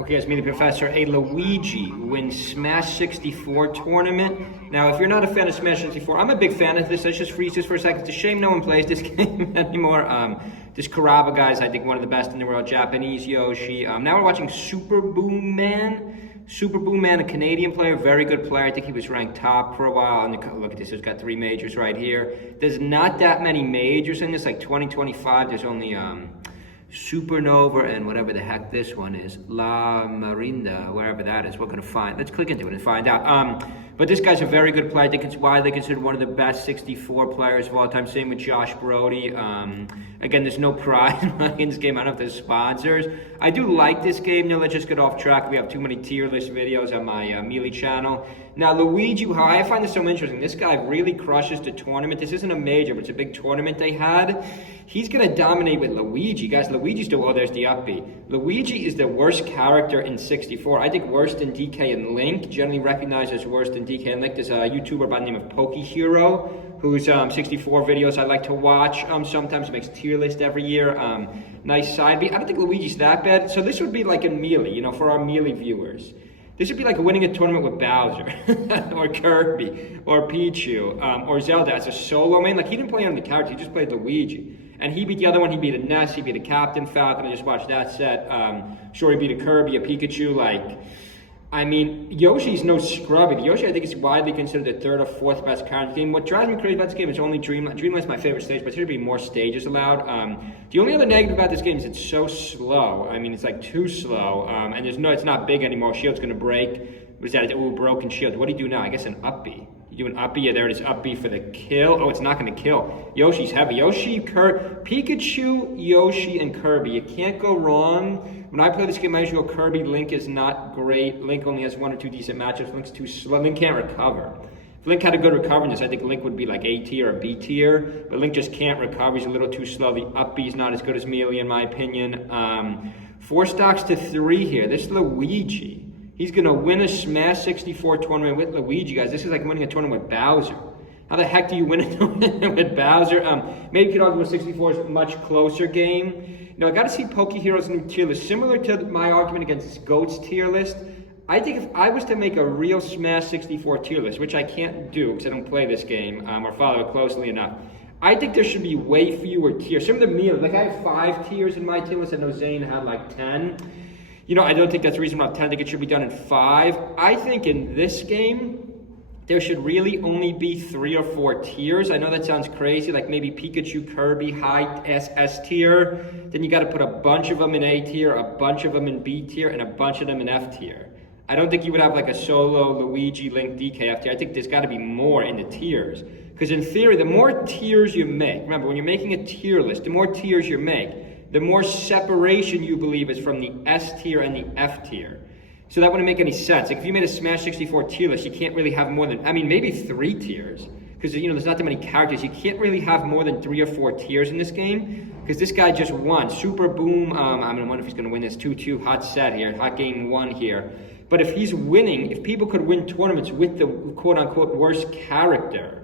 Okay, as me the professor, a Luigi wins Smash 64 tournament. Now, if you're not a fan of Smash 64, I'm a big fan of this. Let's just freeze this for a second. It's a shame no one plays this game anymore. This Karaba guy is, I think, one of the best in the world. Japanese Yoshi. Now we're watching Super Boom Man. Super Boom Man, a Canadian player, very good player. I think he was ranked top for a while. And look at this, he's got 3 majors right here. There's not that many majors in this, like 2025. There's only Supernova and whatever the heck this one is, La Marinda, wherever that is. We're gonna find. Let's click into it and find out. But this guy's a very good player. I think it's widely considered one of the best 64 players of all time. Same with Josh Brody. Again, there's no prize money in this game. I don't know if there's sponsors. I do like this game. Now let's just get off track. We have too many tier list videos on my Melee channel. Now Luigi, how I find this so interesting. This guy really crushes the tournament. This isn't a major, but it's a big tournament they had. He's gonna dominate with Luigi. Guys, Luigi's still, oh, there's the upbeat. Luigi is the worst character in 64. I think worse than DK and Link, generally recognized as worse than DK and Link. There's a YouTuber by the name of PokeHero, whose 64 videos I like to watch. Sometimes makes tier list every year. Nice side beat. I don't think Luigi's that bad. So this would be like in Melee, you know, for our Melee viewers. This would be like winning a tournament with Bowser, or Kirby, or Pichu, or Zelda as a solo main. Like, he didn't play on the character, he just played Luigi. And he beat the other one, he beat a Ness, he beat a Captain Falcon. I just watched that set. Sure, he beat a Kirby, a Pikachu. Like, I mean, Yoshi's no scrubby. Yoshi, I think, is widely considered the 3rd or 4th best character game. What drives me crazy about this game is only Dreamland. Dreamland's my favorite stage, but there should be more stages allowed. The only other negative about this game is it's so slow. I mean, it's like too slow, and it's not big anymore. Shield's gonna break. What is that? Oh, broken shield. What do you do now? I guess an up-B. You do an up-B, yeah, there it is, up-B for the kill. Oh, it's not gonna kill. Yoshi's heavy. Pikachu, Yoshi, and Kirby. You can't go wrong. When I play this game, I usually go Kirby. Link is not great. Link only has 1 or 2 decent matchups. Link's too slow. Link can't recover. If Link had a good recovery in this, I think Link would be like A tier or B tier. But Link just can't recover. He's a little too slow. The up-B is not as good as Melee, in my opinion. 4 stocks to 3 here. This is Luigi. He's going to win a Smash 64 tournament with Luigi, guys. This is like winning a tournament with Bowser. How the heck do you win a tournament with Bowser? Maybe you could argue with 64 is a much closer game. You know, I got to see PokeHero's new tier list. Similar to my argument against Goat's tier list, I think if I was to make a real Smash 64 tier list, which I can't do because I don't play this game or follow it closely enough, I think there should be way fewer tiers. Some of the Melee, like I have 5 tiers in my tier list. I know Zane had like 10. You know, I don't think that's reasonable. 10. I think it should be done in 5. I think in this game, there should really only be 3 or 4 tiers. I know that sounds crazy, like maybe Pikachu, Kirby, high SS tier. Then you got to put a bunch of them in A tier, a bunch of them in B tier, and a bunch of them in F tier. I don't think you would have like a solo Luigi, Link, DK F tier. I think there's got to be more in the tiers. Because in theory, the more tiers you make, remember, when you're making a tier list, the more tiers you make, the more separation you believe is from the S tier and the F tier. So that wouldn't make any sense. Like if you made a Smash 64 tier list, you can't really have more than, I mean, maybe 3 tiers. Because, you know, there's not that many characters. You can't really have more than 3 or 4 tiers in this game. Because this guy just won. Super Boom, I'm going to wonder if he's going to win this 2-2 hot set here, hot game 1 here. But if he's winning, if people could win tournaments with the quote-unquote worst character,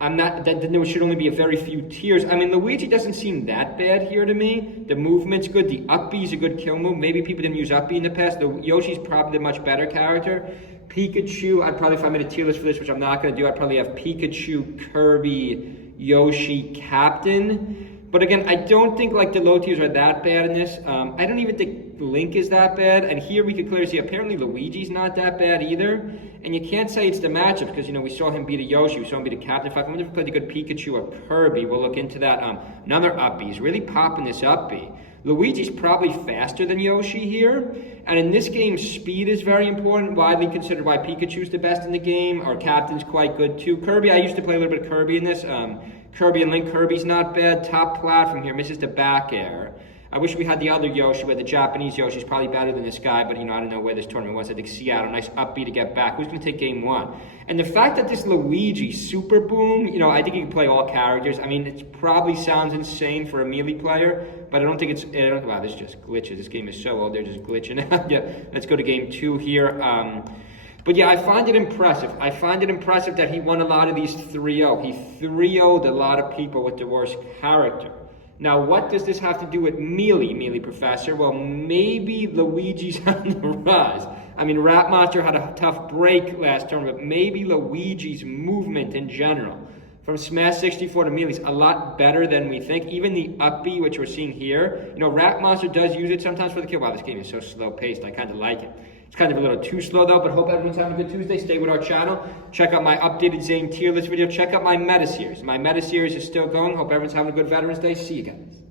then there should only be a very few tiers. I mean, Luigi doesn't seem that bad here to me. The movement's good. The up-B is a good kill move. Maybe people didn't use up-B in the past. Yoshi's probably the much better character. Pikachu, I'd probably, if I made a tier list for this, which I'm not going to do, I'd probably have Pikachu, Kirby, Yoshi, Captain. But again, I don't think like the low tiers are that bad in this. I don't even think Link is that bad. And here we could clearly see apparently Luigi's not that bad either. And you can't say it's the matchup because, you know, we saw him beat a Yoshi, we saw him beat a Captain Falcon. I wonder if he played a good Pikachu or Kirby. We'll look into that. Another up-B. He's really popping this up-B. Luigi's probably faster than Yoshi here. And in this game, speed is very important. Widely considered why Pikachu's the best in the game. Our Captain's quite good too. Kirby, I used to play a little bit of Kirby in this. Kirby and Link. Kirby's not bad. Top platform here. Misses the back air. I wish we had the other Yoshi, where the Japanese Yoshi's probably better than this guy, but, you know, I don't know where this tournament was. I think Seattle, nice up-B to get back. Who's going to take game 1? And the fact that this Luigi Super Boom, you know, I think he can play all characters. I mean, it probably sounds insane for a Melee player, but I don't think it's, wow, this just glitches. This game is so old, they're just glitching out. Yeah, let's go to game 2 here. But yeah, I find it impressive. I find it impressive that he won a lot of these 3-0. He 3-0'd a lot of people with the worst character. Now, what does this have to do with Melee Professor? Well, maybe Luigi's on the rise. I mean, Rat Monster had a tough break last turn, but maybe Luigi's movement in general, from Smash 64 to Melee, is a lot better than we think. Even the up B, which we're seeing here, you know, Rat Monster does use it sometimes for the kill. Wow, this game is so slow-paced. I kind of like it. It's kind of a little too slow, though, but hope everyone's having a good Tuesday. Stay with our channel. Check out my updated Zane tier list video. Check out my meta series. My meta series is still going. Hope everyone's having a good Veterans Day. See you guys.